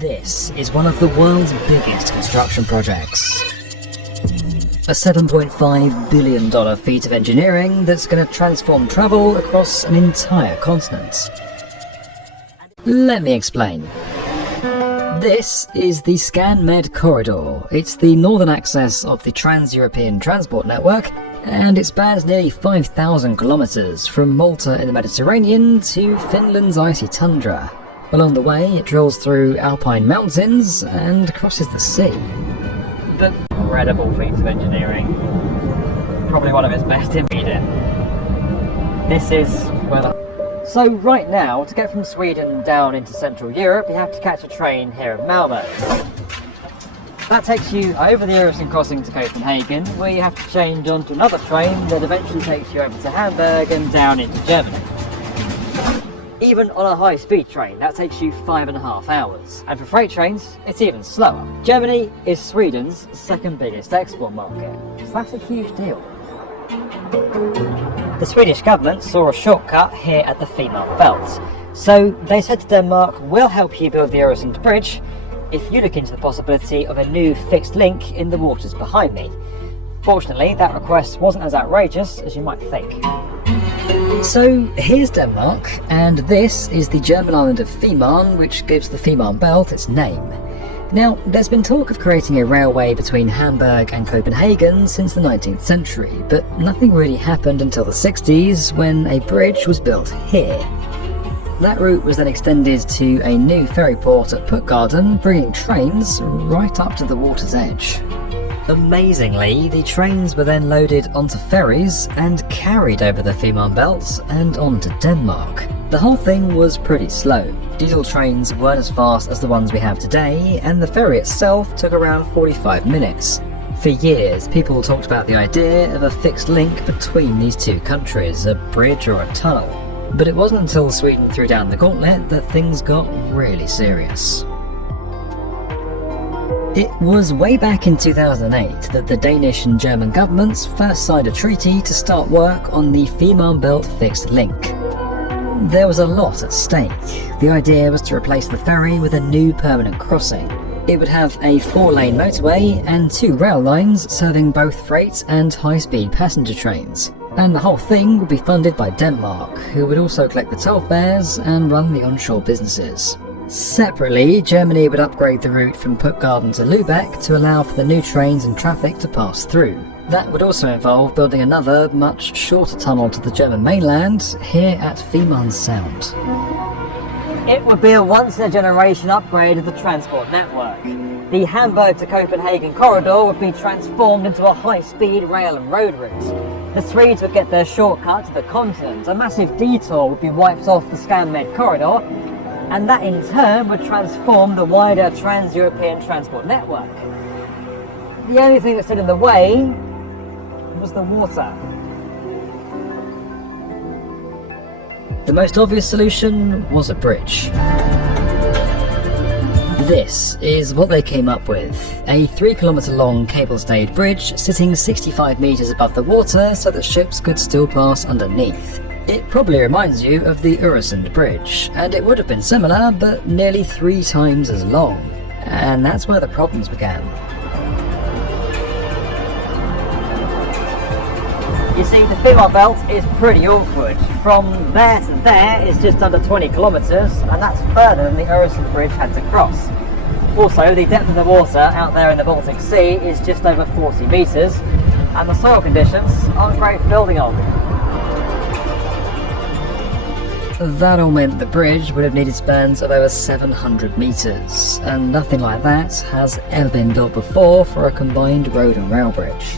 This is one of the world's biggest construction projects. A $7.5 billion feat of engineering that's going to transform travel across an entire continent. Let me explain. This is the ScanMed Corridor. It's the northern access of the Trans-European Transport Network, and it spans nearly 5,000 kilometres from Malta in the Mediterranean to Finland's icy tundra. Along the way, it drills through alpine mountains and crosses the sea. The incredible feat of engineering. Probably one of its best in Sweden. This is where the... So right now, to get from Sweden down into Central Europe, you have to catch a train here at Malmö. That takes you over the Öresund crossing to Copenhagen, where you have to change onto another train that eventually takes you over to Hamburg and down into Germany. Even on a high-speed train, that takes you 5.5 hours. And for freight trains, it's even slower. Germany is Sweden's second biggest export market, so that's a huge deal. The Swedish government saw a shortcut here at the Fehmarn Belt. So they said to Denmark, we'll help you build the Öresund bridge if you look into the possibility of a new fixed link in the waters behind me. Fortunately, that request wasn't as outrageous as you might think. So here's Denmark, and this is the German island of Fehmarn, which gives the Fehmarn Belt its name. Now, there's been talk of creating a railway between Hamburg and Copenhagen since the 19th century, but nothing really happened until the 60s when a bridge was built here. That route was then extended to a new ferry port at Puttgarden, bringing trains right up to the water's edge. Amazingly, the trains were then loaded onto ferries and carried over the Fehmarn Belt and on to Denmark. The whole thing was pretty slow. Diesel trains weren't as fast as the ones we have today, and the ferry itself took around 45 minutes. For years, people talked about the idea of a fixed link between these two countries, a bridge or a tunnel. But it wasn't until Sweden threw down the gauntlet that things got really serious. It was way back in 2008 that the Danish and German governments first signed a treaty to start work on the Fehmarn Belt fixed link. There was a lot at stake. The idea was to replace the ferry with a new permanent crossing. It would have a 4-lane motorway and 2 rail lines serving both freight and high-speed passenger trains. And the whole thing would be funded by Denmark, who would also collect the toll fares and run the onshore businesses. Separately, Germany would upgrade the route from Puttgarden to Lübeck to allow for the new trains and traffic to pass through. That would also involve building another, much shorter tunnel to the German mainland here at Fehmarn Sound. It would be a once-in-a-generation upgrade of the transport network. The Hamburg to Copenhagen corridor would be transformed into a high-speed rail and road route. The Swedes would get their shortcut to the continent. A massive detour would be wiped off the ScanMed corridor, and that in turn would transform the wider Trans-European Transport Network. The only thing that stood in the way was the water. The most obvious solution was a bridge. This is what they came up with, a 3-kilometre long cable-stayed bridge sitting 65 metres above the water so that ships could still pass underneath. It probably reminds you of the Öresund Bridge, and it would have been similar, but nearly 3 times as long. And that's where the problems began. You see, the Fehmarn Belt is pretty awkward. From there to there is just under 20 kilometres, and that's further than the Öresund Bridge had to cross. Also, the depth of the water out there in the Baltic Sea is just over 40 metres, and the soil conditions aren't great for building on. That all meant the bridge would have needed spans of over 700 metres, and nothing like that has ever been built before for a combined road and rail bridge.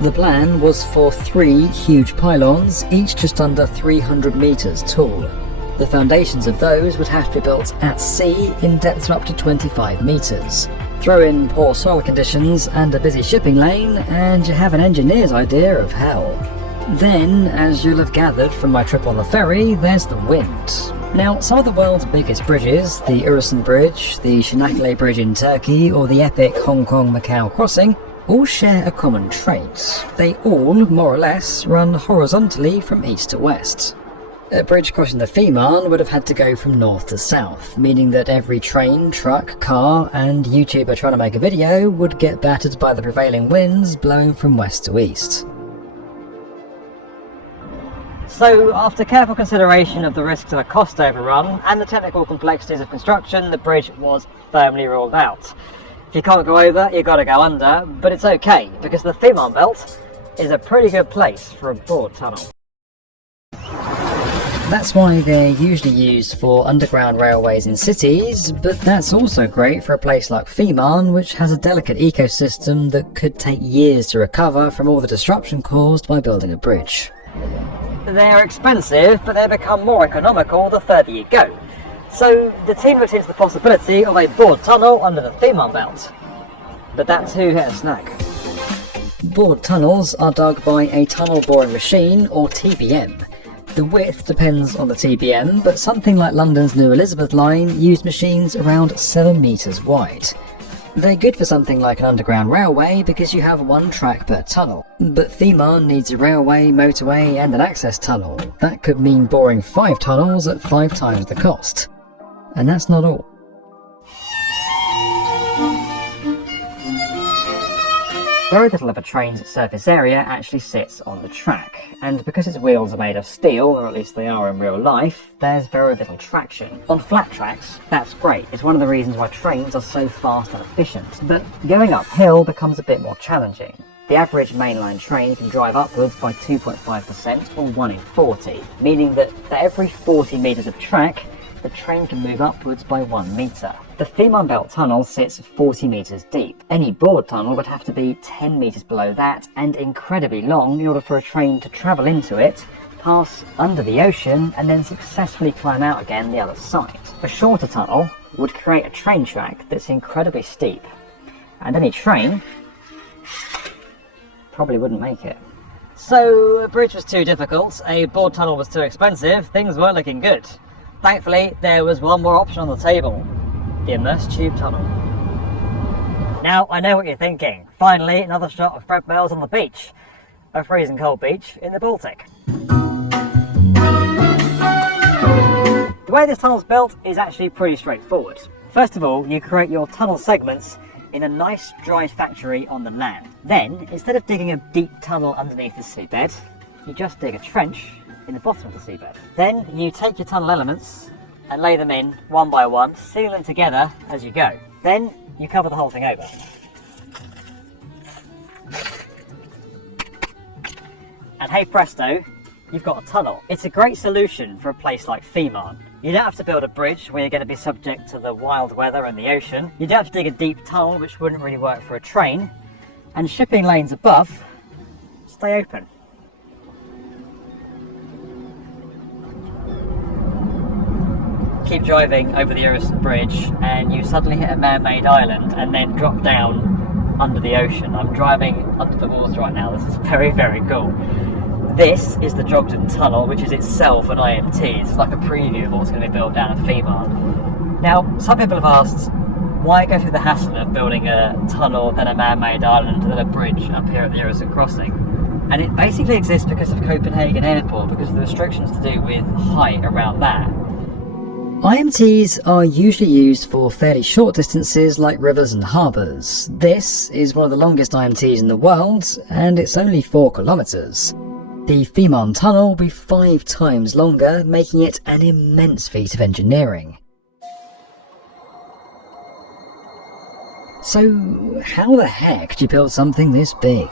The plan was for 3 huge pylons, each just under 300 metres tall. The foundations of those would have to be built at sea in depths of up to 25 metres. Throw in poor soil conditions and a busy shipping lane, and you have an engineer's idea of hell. Then, as you'll have gathered from my trip on the ferry, there's the wind. Now, some of the world's biggest bridges, the Öresund Bridge, the Çanakkale Bridge in Turkey, or the epic Hong Kong-Macau crossing, all share a common trait. They all, more or less, run horizontally from east to west. A bridge crossing the Fehmarn would have had to go from north to south, meaning that every train, truck, car and YouTuber trying to make a video would get battered by the prevailing winds blowing from west to east. So, after careful consideration of the risks of a cost overrun and the technical complexities of construction, the bridge was firmly ruled out. If you can't go over, you've got to go under, but it's okay, because the Fehmarn Belt is a pretty good place for a broad tunnel. That's why they're usually used for underground railways in cities, but that's also great for a place like Fehmarn, which has a delicate ecosystem that could take years to recover from all the disruption caused by building a bridge. They're expensive, but they become more economical the further you go. So the team looked into the possibility of a bored tunnel under the Fehmarn Belt. But that's who hit a snag. Bored tunnels are dug by a tunnel boring machine, or TBM. The width depends on the TBM, but something like London's New Elizabeth line used machines around 7 metres wide. They're good for something like an underground railway because you have one track per tunnel, but Fehmarn needs a railway, motorway and an access tunnel. That could mean boring 5 tunnels at 5 times the cost. And that's not all. Very little of a train's surface area actually sits on the track, and because its wheels are made of steel, or at least they are in real life, there's very little traction. On flat tracks, that's great. It's one of the reasons why trains are so fast and efficient, but going uphill becomes a bit more challenging. The average mainline train can drive upwards by 2.5% or 1 in 40, meaning that for every 40 metres of track, the train can move upwards by 1 metre. The Fehmarn Belt tunnel sits 40 metres deep. Any bored tunnel would have to be 10 metres below that and incredibly long in order for a train to travel into it, pass under the ocean and then successfully climb out again the other side. A shorter tunnel would create a train track that's incredibly steep, and any train probably wouldn't make it. So a bridge was too difficult, a bored tunnel was too expensive, things weren't looking good. Thankfully, there was one more option on the table. The immersed tube tunnel. Now, I know what you're thinking. Finally, another shot of Fred Mills on the beach. A freezing cold beach in the Baltic. The way this tunnel's built is actually pretty straightforward. First of all, you create your tunnel segments in a nice dry factory on the land. Then, instead of digging a deep tunnel underneath the seabed, you just dig a trench in the bottom of the seabed. Then you take your tunnel elements and lay them in one by one, seal them together as you go. Then you cover the whole thing over. And hey presto, you've got a tunnel. It's a great solution for a place like Fehmarn. You don't have to build a bridge where you're going to be subject to the wild weather and the ocean. You don't have to dig a deep tunnel, which wouldn't really work for a train. And shipping lanes above stay open. Keep driving over the Öresund Bridge and you suddenly hit a man-made island and then drop down under the ocean. I'm driving under the water right now. This is very, very cool. This is the Jogden Tunnel, which is itself an IMT. It's like a preview of what's going to be built down at Fehmarn. Now, some people have asked, why go through the hassle of building a tunnel, then a man-made island, and then a bridge up here at the Öresund crossing? And it basically exists because of Copenhagen Airport, because of the restrictions to do with height around that. IMTs are usually used for fairly short distances like rivers and harbours. This is one of the longest IMTs in the world, and it's only 4 kilometres. The Fehmarn Tunnel will be 5 times longer, making it an immense feat of engineering. So, how the heck do you build something this big?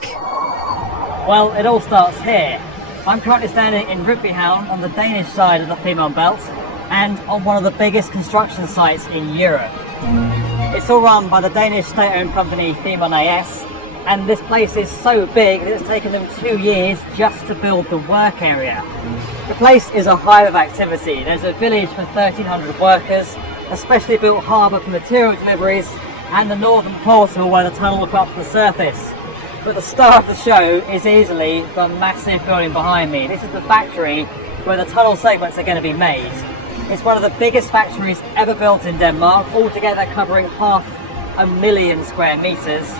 Well, it all starts here. I'm currently standing in Rugbyhavn on the Danish side of the Fehmarn Belt, and on one of the biggest construction sites in Europe. It's all run by the Danish state-owned company Fehmarn AS, and this place is so big that it's taken them 2 years just to build the work area. The place is a hive of activity. There's a village for 1,300 workers, a specially built harbour for material deliveries, and the northern portal where the tunnel will come up to the surface. But the star of the show is easily the massive building behind me. This is the factory where the tunnel segments are going to be made. It's one of the biggest factories ever built in Denmark, altogether covering 500,000 square metres.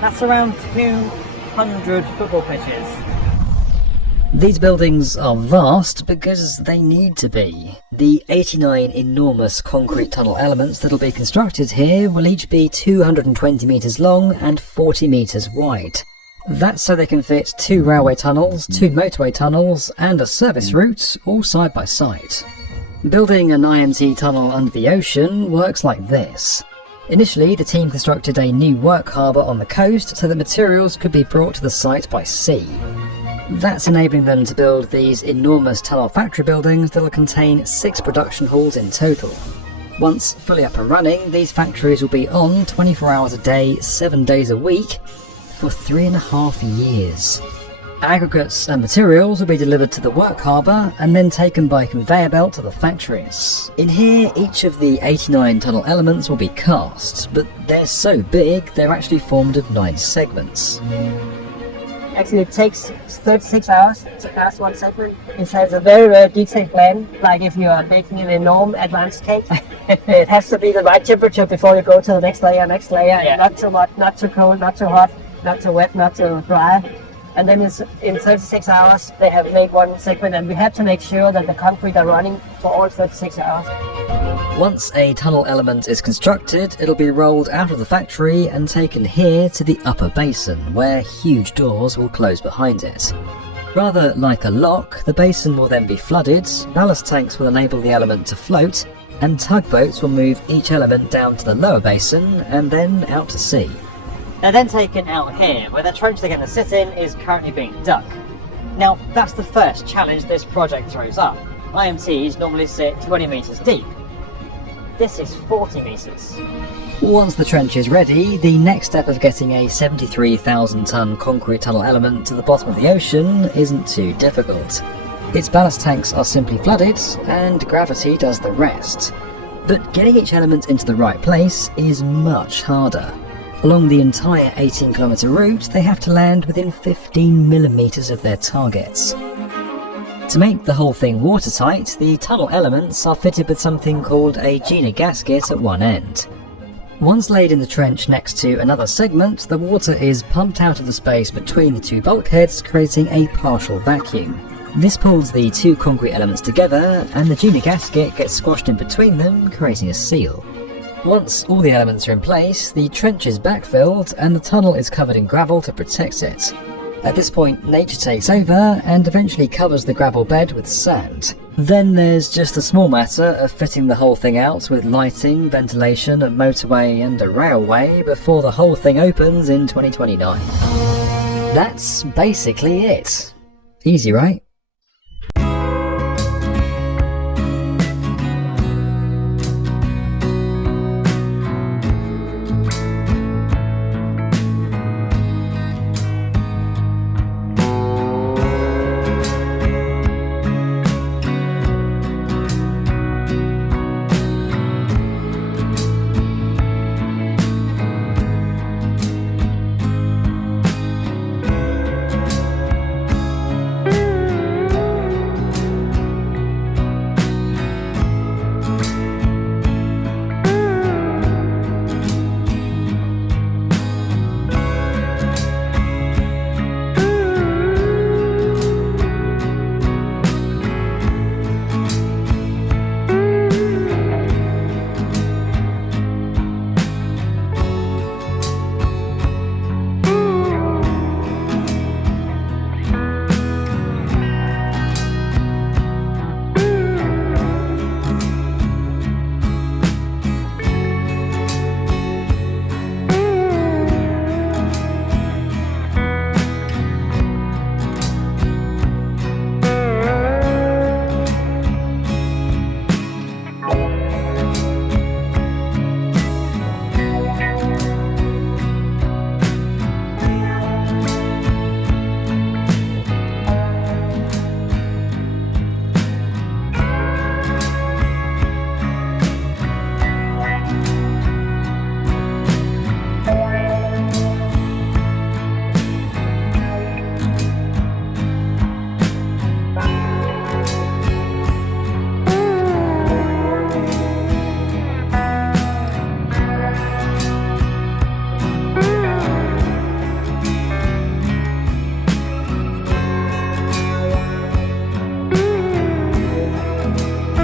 That's around 200 football pitches. These buildings are vast because they need to be. The 89 enormous concrete tunnel elements that will be constructed here will each be 220 metres long and 40 metres wide. That's so they can fit 2 railway tunnels, 2 motorway tunnels and a service route all side by side. Building an IMT tunnel under the ocean works like this. Initially, the team constructed a new work harbour on the coast so that materials could be brought to the site by sea. That's enabling them to build these enormous tunnel factory buildings that will contain 6 production halls in total. Once fully up and running, these factories will be on 24 hours a day, 7 days a week, for 3.5 years. Aggregates and materials will be delivered to the work harbour and then taken by conveyor belt to the factories. In here, each of the 89 tunnel elements will be cast, but they're so big they're actually formed of 9 segments. Actually, it takes 36 hours to cast one segment. It has a very, very detailed plan. Like if you are making an enormous advanced cake, it has to be the right temperature before you go to the next layer, Yeah. Not too much, not too cold, not too hot, not too wet, not too dry. And then in 36 hours, they have made one segment, and we have to make sure that the concrete are running for all 36 hours. Once a tunnel element is constructed, it'll be rolled out of the factory and taken here to the upper basin, where huge doors will close behind it. Rather like a lock, the basin will then be flooded, ballast tanks will enable the element to float, and tugboats will move each element down to the lower basin and then out to sea. They're then taken out here, where the trench they're going to sit in is currently being dug. Now, that's the first challenge this project throws up. IMTs normally sit 20 metres deep. This is 40 metres. Once the trench is ready, the next step of getting a 73,000 tonne concrete tunnel element to the bottom of the ocean isn't too difficult. Its ballast tanks are simply flooded, and gravity does the rest. But getting each element into the right place is much harder. Along the entire 18-kilometre route, they have to land within 15 millimetres of their targets. To make the whole thing watertight, the tunnel elements are fitted with something called a Gina gasket at one end. Once laid in the trench next to another segment, the water is pumped out of the space between the 2 bulkheads, creating a partial vacuum. This pulls the 2 concrete elements together, and the Gina gasket gets squashed in between them, creating a seal. Once all the elements are in place, the trench is backfilled and the tunnel is covered in gravel to protect it. At this point, nature takes over and eventually covers the gravel bed with sand. Then there's just the small matter of fitting the whole thing out with lighting, ventilation, a motorway and a railway before the whole thing opens in 2029. That's basically it. Easy, right?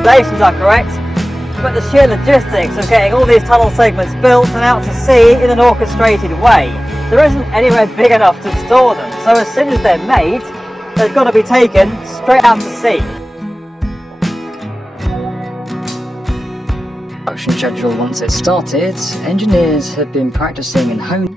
calculations are correct, but the sheer logistics of getting all these tunnel segments built and out to sea in an orchestrated way. There isn't anywhere big enough to store them, so as soon as they're made, they've got to be taken straight out to sea. Production schedule once it started, engineers have been practicing and honing